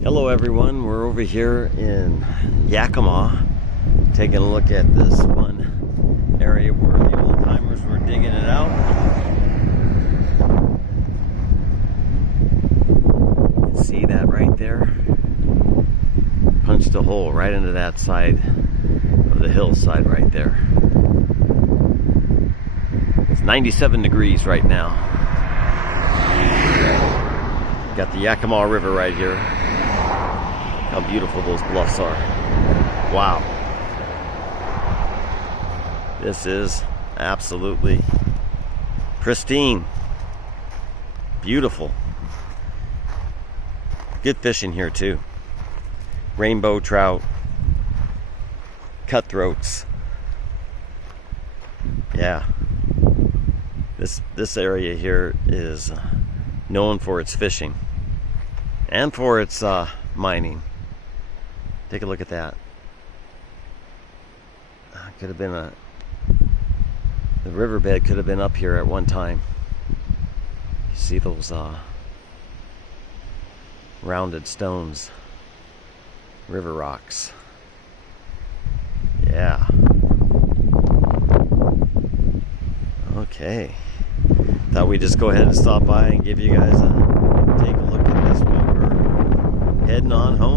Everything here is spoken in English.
Hello everyone, we're over here in Yakima taking a look at this one area where the old timers were digging it out. You can see that right there. Punched a hole right into that side of the hillside right there. It's 97 degrees right now. Got the Yakima River right here. How beautiful those bluffs are. Wow. This is absolutely pristine. Beautiful. Good fishing here too. Rainbow trout, cutthroats. Yeah. This area here is known for its fishing and for its mining. Take a look at that. Could have been the riverbed could have been up here at one time. You see those rounded stones, river rocks. Yeah. Okay. Thought we'd just go ahead and stop by and give you guys a take a look at this while we're heading on home.